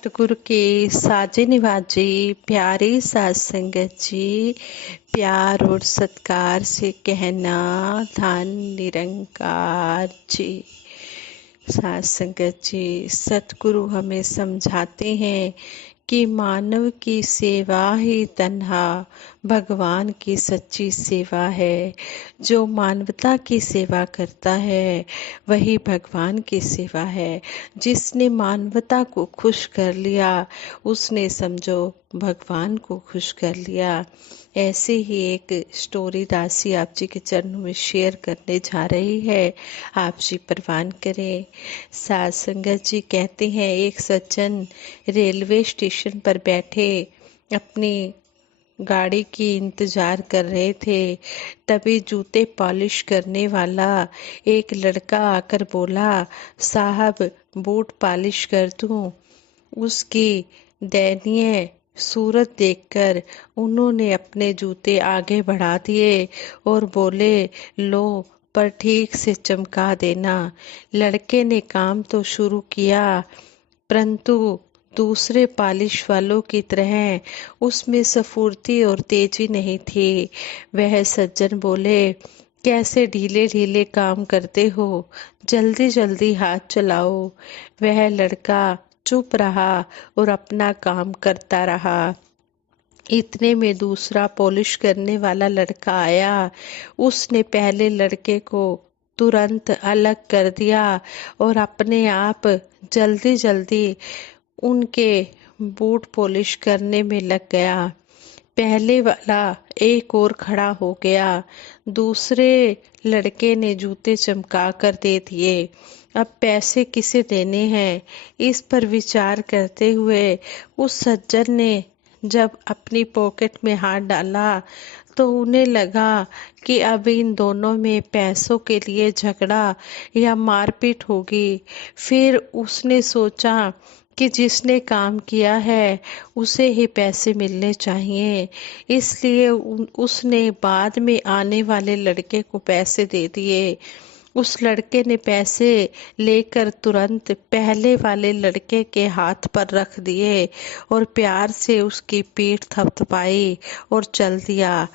सतगुरु के साजे निवाजे प्यारे साध संगत जी, प्यार और सत्कार से कहना धन निरंकार जी। साध संगत जी, सतगुरु हमें समझाते हैं कि मानव की सेवा ही तन्हा भगवान की सच्ची सेवा है। जो मानवता की सेवा करता है वही भगवान की सेवा है। जिसने मानवता को खुश कर लिया उसने समझो भगवान को खुश कर लिया। ऐसे ही एक स्टोरी दासी आप जी के चरणों में शेयर करने जा रही है, आप जी परवान करें। साध संगत जी कहते हैं, एक सज्जन रेलवे स्टेशन पर बैठे अपनी गाड़ी की इंतजार कर रहे थे। तभी जूते पॉलिश करने वाला एक लड़का आकर बोला, साहब बूट पॉलिश कर दूं? उसकी दयनीय सूरत देखकर उन्होंने अपने जूते आगे बढ़ा दिए और बोले, लो पर ठीक से चमका देना। लड़के ने काम तो शुरू किया परंतु दूसरे पॉलिश वालों की तरह उसमें स्फूर्ति और तेजी नहीं थी। वह सज्जन बोले, कैसे ढीले ढीले काम करते हो, जल्दी जल्दी हाथ चलाओ। वह लड़का चुप रहा और अपना काम करता रहा। इतने में दूसरा पॉलिश करने वाला लड़का आया। उसने पहले लड़के को तुरंत अलग कर दिया और अपने आप जल्दी जल्दी उनके बूट पॉलिश करने में लग गया। पहले वाला एक और खड़ा हो गया। दूसरे लड़के ने जूते चमका कर दे दिए। अब पैसे किसे देने हैं, इस पर विचार करते हुए उस सज्जन ने जब अपनी पॉकेट में हाथ डाला तो उन्हें लगा कि अब इन दोनों में पैसों के लिए झगड़ा या मारपीट होगी। फिर उसने सोचा कि जिसने काम किया है उसे ही पैसे मिलने चाहिए, इसलिए उसने बाद में आने वाले लड़के को पैसे दे दिए। उस लड़के ने पैसे लेकर तुरंत पहले वाले लड़के के हाथ पर रख दिए और प्यार से उसकी पीठ थपथपाई और चल दिया।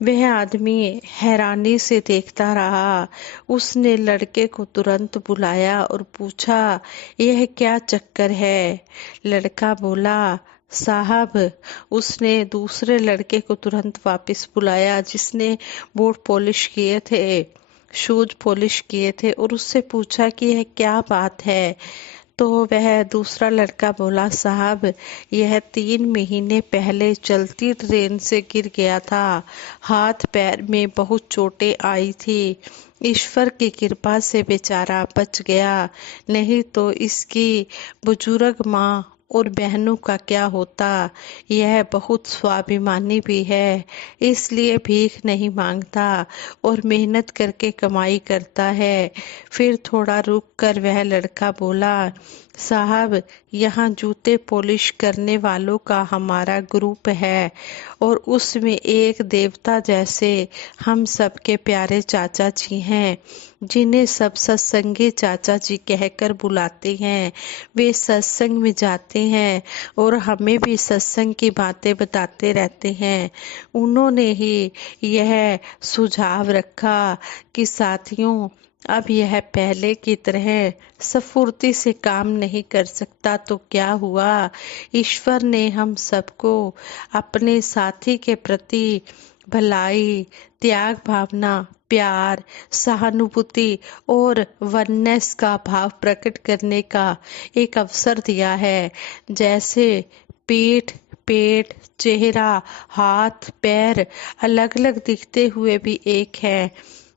वह आदमी हैरानी से देखता रहा। उसने लड़के को तुरंत बुलाया और पूछा, यह क्या चक्कर है? लड़का बोला, साहब। उसने दूसरे लड़के को तुरंत वापस बुलाया जिसने बूट पॉलिश किए थे, शूज पॉलिश किए थे, और उससे पूछा कि यह क्या बात है। तो वह दूसरा लड़का बोला, साहब यह 3 महीने पहले चलती ट्रेन से गिर गया था। हाथ पैर में बहुत चोटें आई थी। ईश्वर की कृपा से बेचारा बच गया, नहीं तो इसकी बुजुर्ग माँ और बहनों का क्या होता। यह बहुत स्वाभिमानी भी है, इसलिए भीख नहीं मांगता और मेहनत करके कमाई करता है। फिर थोड़ा रुक कर वह लड़का बोला, साहब यहाँ जूते पॉलिश करने वालों का हमारा ग्रुप है और उसमें एक देवता जैसे हम सबके प्यारे चाचा जी हैं, जिन्हें सब सत्संगी चाचा जी कहकर बुलाते हैं। वे सत्संग में जाते हैं और हमें भी सत्संग की बातें बताते रहते हैं। उन्होंने ही यह सुझाव रखा कि साथियों, अब यह पहले की तरह स्फूर्ति से काम नहीं कर सकता तो क्या हुआ। ईश्वर ने हम सबको अपने साथी के प्रति भलाई, त्याग भावना, प्यार, सहानुभूति और वननेस का भाव प्रकट करने का एक अवसर दिया है। जैसे पीठ, पेट, चेहरा, हाथ, पैर अलग अलग दिखते हुए भी एक है,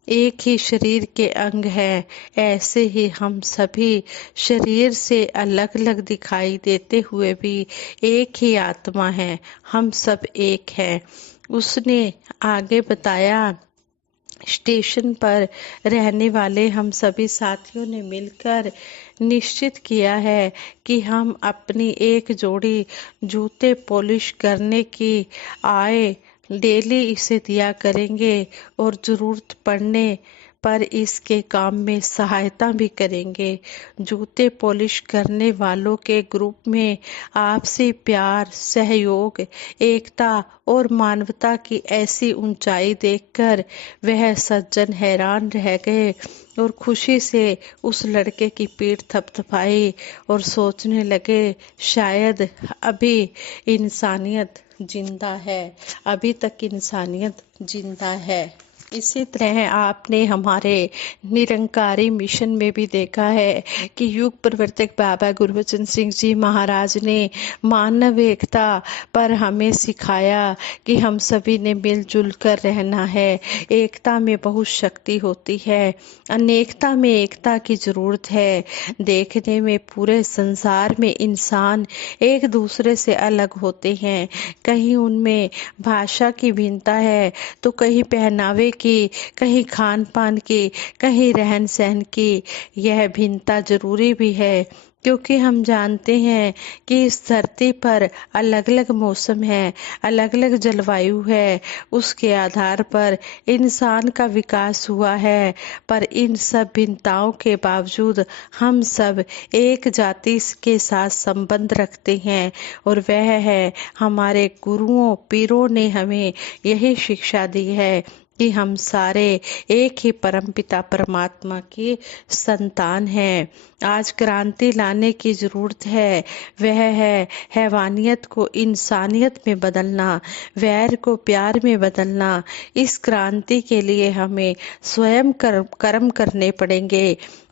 एक ही शरीर के अंग है, ऐसे ही हम सभी शरीर से अलग अलग दिखाई देते हुए भी एक ही आत्मा है, हम सब एक है। उसने आगे बताया, स्टेशन पर रहने वाले हम सभी साथियों ने मिलकर निश्चित किया है कि हम अपनी एक जोड़ी जूते पॉलिश करने की आय डेली इसे दिया करेंगे और जरूरत पड़ने पर इसके काम में सहायता भी करेंगे। जूते पॉलिश करने वालों के ग्रुप में आपसी प्यार, सहयोग, एकता और मानवता की ऐसी ऊंचाई देखकर वह सज्जन हैरान रह गए और खुशी से उस लड़के की पीठ थपथपाई और सोचने लगे, शायद अभी इंसानियत जिंदा है, अभी तक इंसानियत जिंदा है। इसी तरह आपने हमारे निरंकारी मिशन में भी देखा है कि युग प्रवर्तक बाबा गुरबचन सिंह जी महाराज ने मानव एकता पर हमें सिखाया कि हम सभी ने मिलजुल कर रहना है। एकता में बहुत शक्ति होती है, अनेकता में एकता की जरूरत है। देखने में पूरे संसार में इंसान एक दूसरे से अलग होते हैं, कहीं उनमें भाषा की भिन्नता है तो कहीं पहनावे की, कहीं खान पान की, कहीं रहन सहन की। यह भिन्नता जरूरी भी है क्योंकि हम जानते हैं कि इस धरती पर अलग अलग मौसम है, अलग अलग जलवायु है, उसके आधार पर इंसान का विकास हुआ है। पर इन सब भिन्नताओं के बावजूद हम सब एक जाति के साथ संबंध रखते हैं और वह है हमारे गुरुओं पीरों ने हमें यही शिक्षा दी है कि हम सारे एक ही परमपिता परमात्मा की संतान हैं। आज क्रांति लाने की जरूरत है, वह है हैवानियत को इंसानियत में बदलना, वैर को प्यार में बदलना। इस क्रांति के लिए हमें स्वयं कर्म करने पड़ेंगे,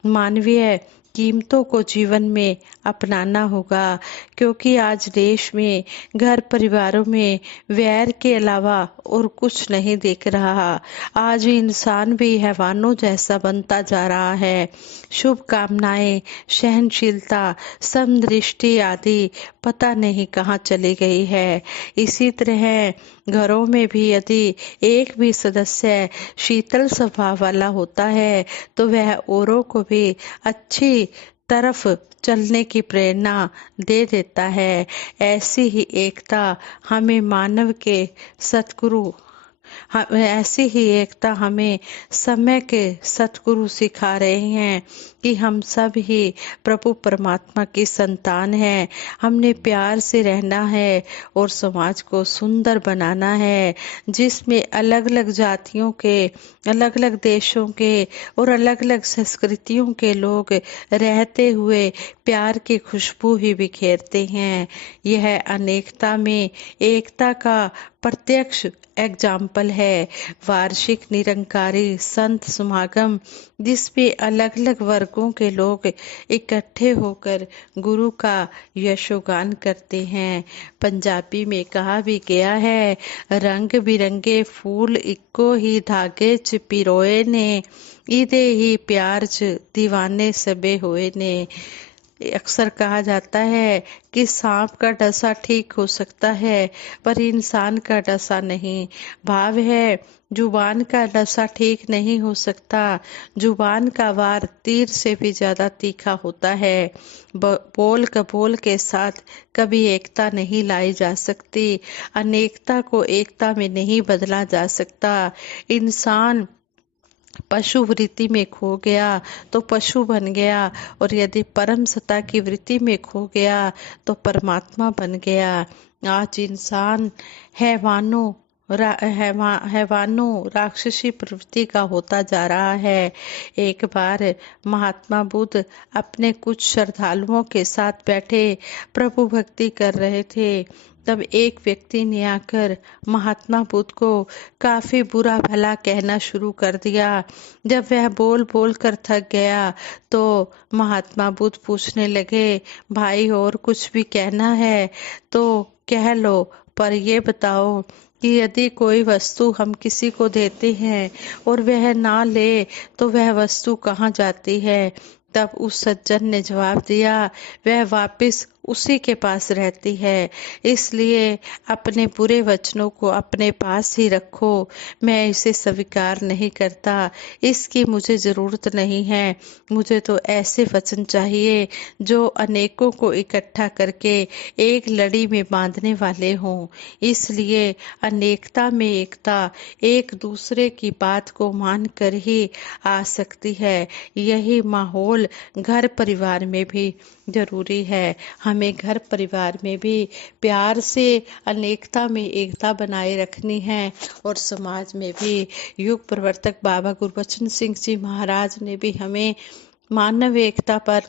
मानवीय कीमतों को जीवन में अपनाना होगा, क्योंकि आज देश में घर परिवारों में वैर के अलावा और कुछ नहीं दिख रहा। आज इंसान भी हैवानों जैसा बनता जा रहा है। शुभ कामनाएं, सहनशीलता, समदृष्टि आदि पता नहीं कहाँ चली गई है। इसी तरह घरों में भी यदि एक भी सदस्य शीतल स्वभाव वाला होता है तो वह औरों को भी अच्छी तरफ चलने की प्रेरणा दे देता है। ऐसी ही एकता हमें मानव के सतगुरु ऐसी ही एकता हमें समय के सतगुरु सिखा रहे हैं कि हम सब ही प्रभु परमात्मा की संतान हैं। हमने प्यार से रहना है और समाज को सुंदर बनाना है, जिसमें अलग अलग जातियों के, अलग अलग देशों के और अलग अलग संस्कृतियों के लोग रहते हुए प्यार की खुशबू ही बिखेरते हैं। यह अनेकता में एकता का प्रत्यक्ष एग्जाम्पल है। वार्षिक निरंकारी संत समागम जिसमें अलग अलग वर्गों के लोग इकट्ठे होकर गुरु का यशोगान करते हैं। पंजाबी में कहा भी गया है, रंग बिरंगे फूल इक्को ही धागे च पिरोए ने, इदे ही प्यार च दीवाने सबे होए ने। अक्सर कहा जाता है कि सांप का डसा ठीक हो सकता है पर इंसान का डसा नहीं। भाव है, जुबान का डसा ठीक नहीं हो सकता। जुबान का वार तीर से भी ज्यादा तीखा होता है। बोल कबोल के साथ कभी एकता नहीं लाई जा सकती। अनेकता को एकता में नहीं बदला जा सकता। इंसान पशु वृत्ति में खो गया तो पशु बन गया, और यदि परम सत्ता की वृत्ति में खो गया तो परमात्मा बन गया। आज इंसान हैवानों राक्षसी प्रवृत्ति का होता जा रहा है। एक बार महात्मा बुद्ध अपने कुछ श्रद्धालुओं के साथ बैठे प्रभु भक्ति कर रहे थे। तब एक व्यक्ति ने आकर महात्मा बुद्ध को काफी बुरा भला कहना शुरू कर दिया। जब वह बोल बोल कर थक गया तो महात्मा बुद्ध पूछने लगे, भाई और कुछ भी कहना है तो कह लो, पर ये बताओ कि यदि कोई वस्तु हम किसी को देते हैं और वह ना ले तो वह वस्तु कहाँ जाती है? तब उस सज्जन ने जवाब दिया, वह वापस उसी के पास रहती है। इसलिए अपने बुरे वचनों को अपने पास ही रखो। मैं इसे स्वीकार नहीं करता, इसकी मुझे ज़रूरत नहीं है। मुझे तो ऐसे वचन चाहिए जो अनेकों को इकट्ठा करके एक लड़ी में बांधने वाले हों। इसलिए अनेकता में एकता, एक दूसरे की बात को मान कर ही आ सकती है। यही माहौल घर परिवार में भी जरूरी है। हमें घर परिवार में भी प्यार से अनेकता में एकता बनाए रखनी है। और समाज में भी युग प्रवर्तक बाबा गुरबचन सिंह जी महाराज ने भी हमें मानव एकता पर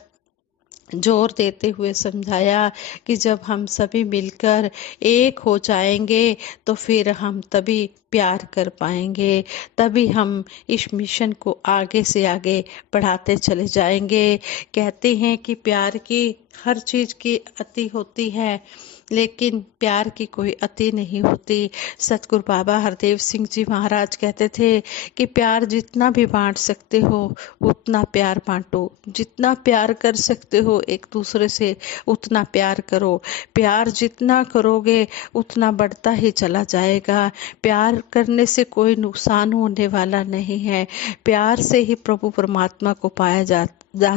जोर देते हुए समझाया कि जब हम सभी मिलकर एक हो जाएंगे तो फिर हम तभी प्यार कर पाएंगे, तभी हम इस मिशन को आगे से आगे बढ़ाते चले जाएंगे। कहते हैं कि प्यार की हर चीज की अति होती है, लेकिन प्यार की कोई अति नहीं होती। सतगुरु बाबा हरदेव सिंह जी महाराज कहते थे कि प्यार जितना भी बांट सकते हो उतना प्यार बांटो, जितना प्यार कर सकते हो एक दूसरे से उतना प्यार करो। प्यार जितना करोगे उतना बढ़ता ही चला जाएगा। प्यार करने से कोई नुकसान होने वाला नहीं है। प्यार से ही प्रभु परमात्मा को पाया जा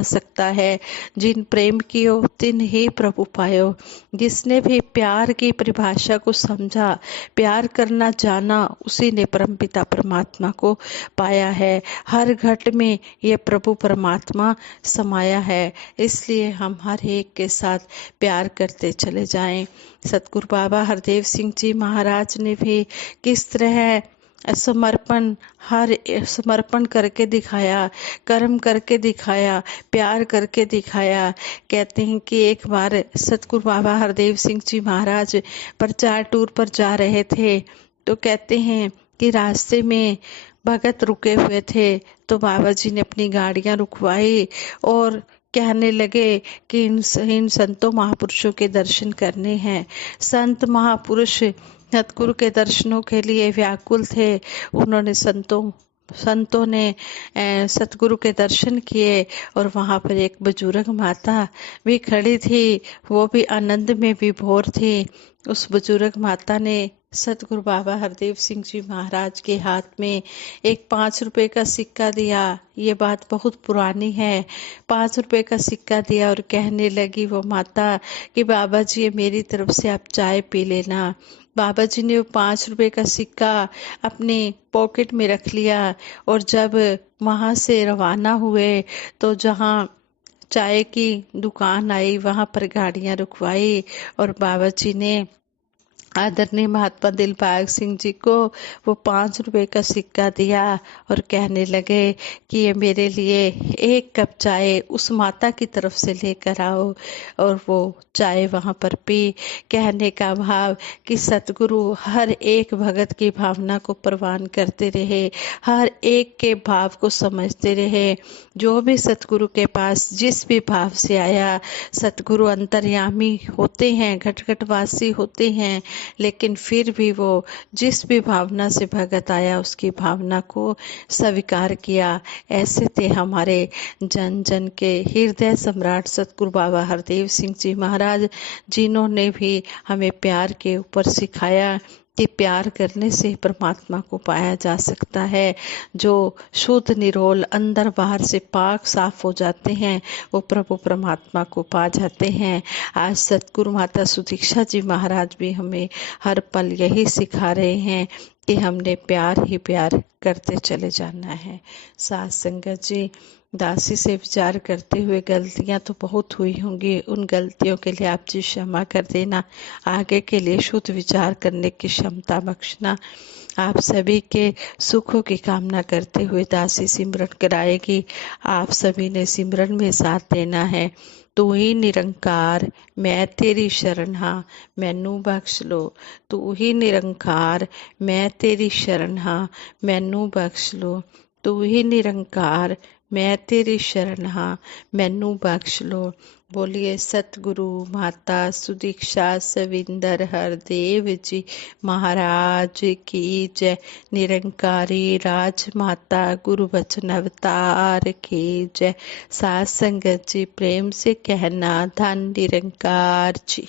सकता है। जिन प्रेम कियो तिन ही प्रभु पायो। जिसने भी प्यार की परिभाषा को समझा, प्यार करना जाना, उसी ने परमपिता परमात्मा को पाया है। हर घट में ये प्रभु परमात्मा समाया है। इसलिए हम हर एक के साथ प्यार करते चले जाएं। सतगुरु बाबा हरदेव सिंह जी महाराज ने भी किस तरह समर्पण करके दिखाया, कर्म करके दिखाया, प्यार करके दिखाया। कहते हैं कि एक बार सतगुरु बाबा हरदेव सिंह जी महाराज प्रचार टूर पर जा रहे थे, तो कहते हैं कि रास्ते में भगत रुके हुए थे, तो बाबा जी ने अपनी गाड़ियां रुकवाई और कहने लगे कि इन संतों महापुरुषों के दर्शन करने हैं। संत महापुरुष सतगुरु के दर्शनों के लिए व्याकुल थे। उन्होंने संतों ने सतगुरु के दर्शन किए और वहां पर एक बुजुर्ग माता भी खड़ी थी, वो भी आनंद में विभोर थी। उस बुजुर्ग माता ने सतगुरु बाबा हरदेव सिंह जी महाराज के हाथ में एक 5 रुपए का सिक्का दिया। ये बात बहुत पुरानी है। 5 रुपए का सिक्का दिया और कहने लगी वो माता कि बाबा जी ये मेरी तरफ से आप चाय पी लेना। बाबा जी ने वो 5 रुपए का सिक्का अपने पॉकेट में रख लिया और जब वहां से रवाना हुए तो जहां चाय की दुकान आई वहां पर गाड़ियां रुकवाई और बाबा जी ने आदरणीय महात्मा दिलबाग सिंह जी को वो 5 रुपए का सिक्का दिया और कहने लगे कि ये मेरे लिए एक कप चाय उस माता की तरफ से लेकर आओ। और वो चाय वहां पर पी। कहने का भाव कि सतगुरु हर एक भगत की भावना को प्रवान करते रहे, हर एक के भाव को समझते रहे। जो भी सतगुरु के पास जिस भी भाव से आया, सतगुरु अंतर्यामी होते हैं, घट घटवासी होते हैं, लेकिन फिर भी वो जिस भी भावना से भगत आया उसकी भावना को स्वीकार किया। ऐसे थे हमारे जन जन के हृदय सम्राट सतगुरु बाबा हरदेव सिंह जी महाराज, जिन्होंने भी हमें प्यार के ऊपर सिखाया कि प्यार करने से परमात्मा को पाया जा सकता है। जो शुद्ध निरोल अंदर बाहर से पाक साफ हो जाते हैं वो प्रभु परमात्मा को पा जाते हैं। आज सतगुरु माता सुदीक्षा जी महाराज भी हमें हर पल यही सिखा रहे हैं कि हमने प्यार ही प्यार करते चले जाना है। साथ संगत जी, दासी से विचार करते हुए गलतियां तो बहुत हुई होंगी, उन गलतियों के लिए आप जी क्षमा कर देना। आगे के लिए शुद्ध विचार करने की क्षमता बख्शना। आप सभी के सुखों की कामना करते हुए दासी सिमरन कराएगी। आप सभी ने सिमरन में साथ देना है। तू ही निरंकार मैं तेरी शरण हाँ मैनू बख्श लो। तू ही निरंकार मैं तेरी शरण हाँ मैनू बख्श लो। तू ही निरंकार मैं तेरी शरण हाँ, मैनू बख्श लो। बोलिए सतगुरु माता सुदीक्षा सविंदर हरदेव जी महाराज की जय। निरंकारी राज माता गुरु वचन अवतार की जय। सात संगत जी प्रेम से कहना धन निरंकार जी।